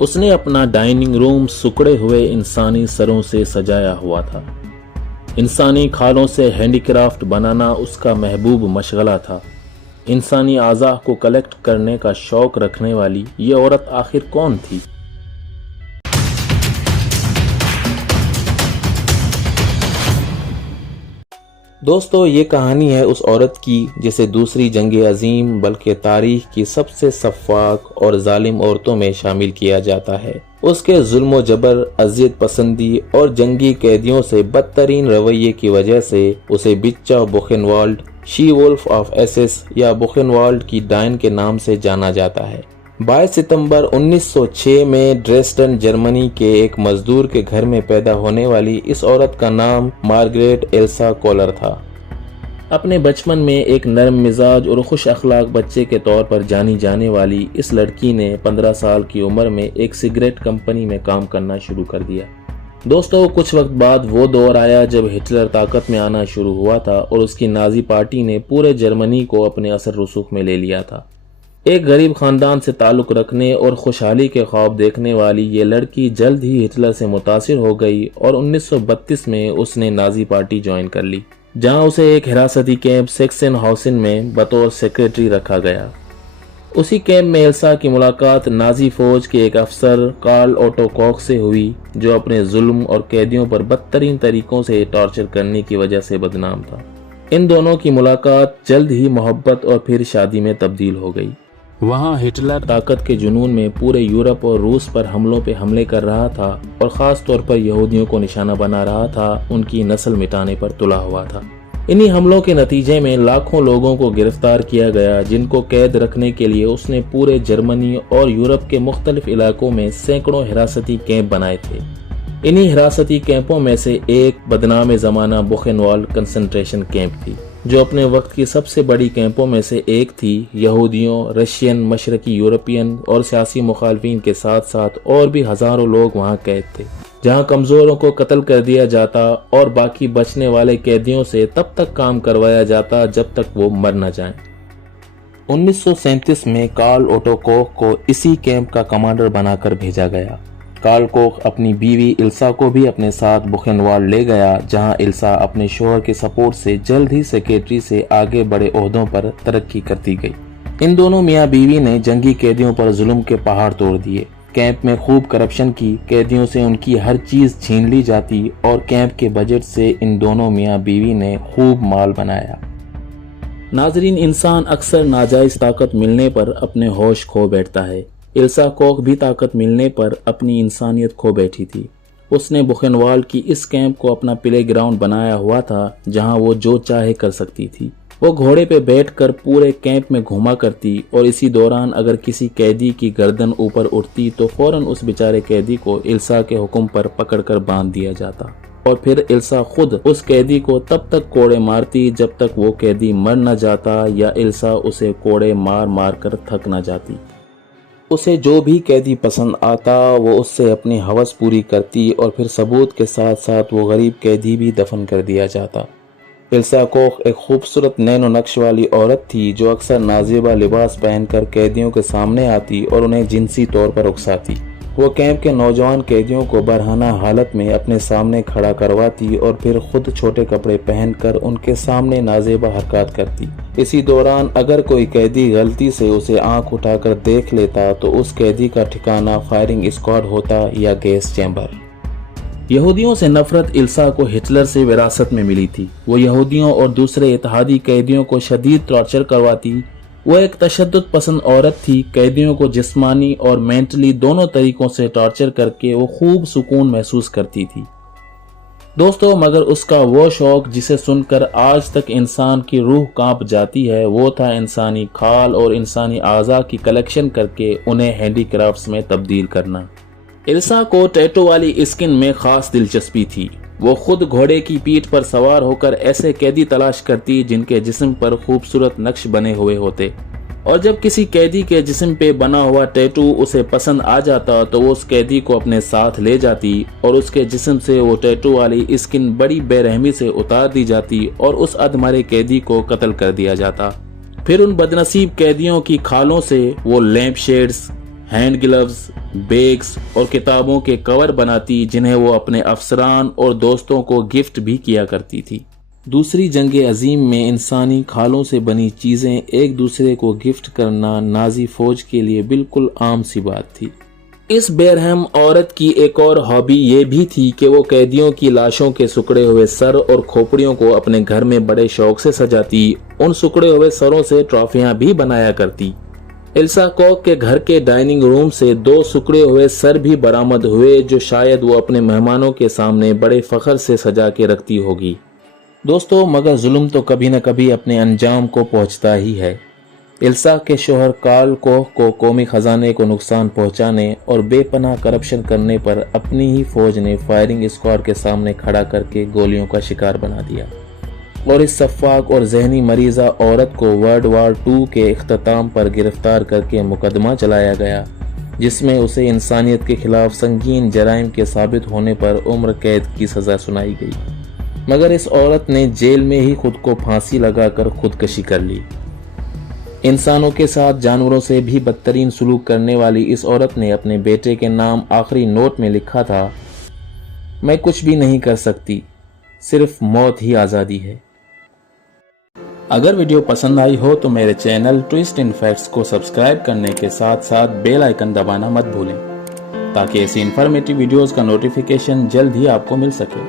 اس نے اپنا dining room سکڑے ہوئے انسانی سروں سے سجایا ہوا تھا۔ انسانی کھالوں سے ہینڈی کرافٹ بنانا اس کا محبوب مشغلہ تھا۔ انسانی اعضاء کو کلیکٹ کرنے کا شوق رکھنے والی یہ عورت آخر کون تھی؟ دوستو، یہ کہانی ہے اس عورت کی جسے دوسری جنگ عظیم بلکہ تاریخ کی سب سے سفاک اور ظالم عورتوں میں شامل کیا جاتا ہے۔ اس کے ظلم و جبر، اذیت پسندی اور جنگی قیدیوں سے بدترین رویے کی وجہ سے اسے بچہ بوخنوالڈ، شی وولف آف ایسس یا بوخنوالڈ کی ڈائن کے نام سے جانا جاتا ہے۔ 22 ستمبر 1906 میں ڈریسڈن جرمنی کے ایک مزدور کے گھر میں پیدا ہونے والی اس عورت کا نام مارگریٹ ایلسا کولر تھا۔ اپنے بچپن میں ایک نرم مزاج اور خوش اخلاق بچے کے طور پر جانی جانے والی اس لڑکی نے 15 سال کی عمر میں ایک سگریٹ کمپنی میں کام کرنا شروع کر دیا۔ دوستو، کچھ وقت بعد وہ دور آیا جب ہٹلر طاقت میں آنا شروع ہوا تھا اور اس کی نازی پارٹی نے پورے جرمنی کو اپنے اثر رسوخ میں لے لیا تھا۔ ایک غریب خاندان سے تعلق رکھنے اور خوشحالی کے خواب دیکھنے والی یہ لڑکی جلد ہی ہٹلر سے متاثر ہو گئی اور 1932 میں اس نے نازی پارٹی جوائن کر لی، جہاں اسے ایک حراستی کیمپ سیکسن ہاؤسن میں بطور سیکریٹری رکھا گیا۔ اسی کیمپ میں ایلسا کی ملاقات نازی فوج کے ایک افسر کارل اوٹو کوک سے ہوئی، جو اپنے ظلم اور قیدیوں پر بدترین طریقوں سے ٹارچر کرنے کی وجہ سے بدنام تھا۔ ان دونوں کی ملاقات جلد ہی محبت اور پھر شادی میں تبدیل ہو گئی۔ وہاں ہٹلر طاقت کے جنون میں پورے یورپ اور روس پر حملوں پہ حملے کر رہا تھا اور خاص طور پر یہودیوں کو نشانہ بنا رہا تھا، ان کی نسل مٹانے پر تلا ہوا تھا۔ انہی حملوں کے نتیجے میں لاکھوں لوگوں کو گرفتار کیا گیا، جن کو قید رکھنے کے لیے اس نے پورے جرمنی اور یورپ کے مختلف علاقوں میں سینکڑوں حراستی کیمپ بنائے تھے۔ انہی حراستی کیمپوں میں سے ایک بدنام زمانہ بوخنوالڈ کنسنٹریشن کیمپ تھی، جو اپنے وقت کی سب سے بڑی کیمپوں میں سے ایک تھی۔ یہودیوں، رشین، مشرقی یورپین اور سیاسی مخالفین کے ساتھ ساتھ اور بھی ہزاروں لوگ وہاں قید تھے، جہاں کمزوروں کو قتل کر دیا جاتا اور باقی بچنے والے قیدیوں سے تب تک کام کروایا جاتا جب تک وہ مر نہ جائیں۔ 1937 میں کارل اوٹو کوک کو اسی کیمپ کا کمانڈر بنا کر بھیجا گیا۔ کارل کوک اپنی بیوی ایلسا کو بھی اپنے ساتھ بوخنوالڈ لے گیا، جہاں ایلسا اپنے شوہر کے سپورٹ سے جلد ہی سیکریٹری سے آگے بڑے عہدوں پر ترقی کرتی گئی۔ ان دونوں میاں بیوی نے جنگی قیدیوں پر ظلم کے پہاڑ توڑ دیے۔ کیمپ میں خوب کرپشن کی، قیدیوں سے ان کی ہر چیز چھین لی جاتی اور کیمپ کے بجٹ سے ان دونوں میاں بیوی نے خوب مال بنایا۔ ناظرین، انسان اکثر ناجائز طاقت ملنے پر اپنے ہوش کھو بیٹھتا ہے۔ ایلسا کوک بھی طاقت ملنے پر اپنی انسانیت کھو بیٹھی تھی۔ اس نے بوخنوالڈ کی اس کیمپ کو اپنا پلے گراؤنڈ بنایا ہوا تھا، جہاں وہ جو چاہے کر سکتی تھی۔ وہ گھوڑے پہ بیٹھ کر پورے کیمپ میں گھوما کرتی اور اسی دوران اگر کسی قیدی کی گردن اوپر اٹھتی تو فوراً اس بیچارے قیدی کو ایلسا کے حکم پر پکڑ کر باندھ دیا جاتا، اور پھر ایلسا خود اس قیدی کو تب تک کوڑے مارتی جب تک وہ قیدی مر نہ جاتا یا ایلسا اسے کوڑے مار مار کر تھک نہ جاتی۔ اسے جو بھی قیدی پسند آتا وہ اس سے اپنی ہوس پوری کرتی اور پھر ثبوت کے ساتھ ساتھ وہ غریب قیدی بھی دفن کر دیا جاتا۔ ایلسا کوک ایک خوبصورت نین و نقش والی عورت تھی جو اکثر نازیبا لباس پہن کر قیدیوں کے سامنے آتی اور انہیں جنسی طور پر اکساتی۔ وہ کیمپ کے نوجوان قیدیوں کو برہنہ حالت میں اپنے سامنے کھڑا کرواتی اور پھر خود چھوٹے کپڑے پہن کر ان کے سامنے نازیبا حرکات کرتی۔ اسی دوران اگر کوئی قیدی غلطی سے اسے آنکھ اٹھا کر دیکھ لیتا تو اس قیدی کا ٹھکانہ فائرنگ اسکواڈ ہوتا یا گیس چیمبر۔ یہودیوں سے نفرت ایلسا کو ہٹلر سے وراثت میں ملی تھی۔ وہ یہودیوں اور دوسرے اتحادی قیدیوں کو شدید ٹارچر کرواتی۔ وہ ایک تشدد پسند عورت تھی۔ قیدیوں کو جسمانی اور مینٹلی دونوں طریقوں سے ٹارچر کر کے وہ خوب سکون محسوس کرتی تھی۔ دوستو، مگر اس کا وہ شوق جسے سن کر آج تک انسان کی روح کانپ جاتی ہے، وہ تھا انسانی کھال اور انسانی اعضاء کی کلیکشن کر کے انہیں ہینڈی کرافٹس میں تبدیل کرنا۔ ایلسا کو ٹیٹو والی اسکن میں خاص دلچسپی تھی۔ وہ خود گھوڑے کی پیٹھ پر سوار ہو کر ایسے قیدی تلاش کرتی جن کے جسم پر خوبصورت نقش بنے ہوئے ہوتے، اور جب کسی قیدی کے جسم پہ بنا ہوا ٹیٹو اسے پسند آ جاتا تو وہ اس قیدی کو اپنے ساتھ لے جاتی اور اس کے جسم سے وہ ٹیٹو والی اسکن بڑی بے رحمی سے اتار دی جاتی اور اس ادھمرے قیدی کو قتل کر دیا جاتا۔ پھر ان بدنصیب قیدیوں کی کھالوں سے وہ lamp shades, hand gloves, bags اور کتابوں کے کور بناتی جنہیں وہ اپنے افسران اور دوستوں کو گفٹ بھی کیا کرتی تھی۔ دوسری جنگ عظیم میں انسانی کھالوں سے بنی چیزیں ایک دوسرے کو گفٹ کرنا نازی فوج کے لیے بالکل عام سی بات تھی۔ اس بےرحم عورت کی ایک اور ہابی یہ بھی تھی کہ وہ قیدیوں کی لاشوں کے سکڑے ہوئے سر اور کھوپڑیوں کو اپنے گھر میں بڑے شوق سے سجاتی، ان سکڑے ہوئے سروں سے ٹرافیاں بھی بنایا کرتی۔ ایلسا کوک کے گھر کے ڈائننگ روم سے 2 سکڑے ہوئے سر بھی برآمد ہوئے جو شاید وہ اپنے مہمانوں کے سامنے بڑے فخر سے سجا کے رکھتی ہوگی۔ دوستو، مگر ظلم تو کبھی نہ کبھی اپنے انجام کو پہنچتا ہی ہے۔ ایلسا کے شوہر کارل کوک کو قومی خزانے کو نقصان پہنچانے اور بے پناہ کرپشن کرنے پر اپنی ہی فوج نے فائرنگ اسکواڈ کے سامنے کھڑا کر کے گولیوں کا شکار بنا دیا، اور اس سفاک اور ذہنی مریضہ عورت کو ورلڈ وار 2 کے اختتام پر گرفتار کر کے مقدمہ چلایا گیا، جس میں اسے انسانیت کے خلاف سنگین جرائم کے ثابت ہونے پر عمر قید کی سزا سنائی گئی، مگر اس عورت نے جیل میں ہی خود کو پھانسی لگا کر خودکشی کر لی۔ انسانوں کے ساتھ جانوروں سے بھی بدترین سلوک کرنے والی اس عورت نے اپنے بیٹے کے نام آخری نوٹ میں لکھا تھا، میں کچھ بھی نہیں کر سکتی، صرف موت ہی آزادی ہے۔ اگر ویڈیو پسند آئی ہو تو میرے چینل ٹوئسٹ ان فیکٹس کو سبسکرائب کرنے کے ساتھ ساتھ بیل آئیکن دبانا مت بھولیں تاکہ ایسی انفارمیٹیو ویڈیوز کا نوٹیفیکیشن جلد ہی آپ کو مل سکے۔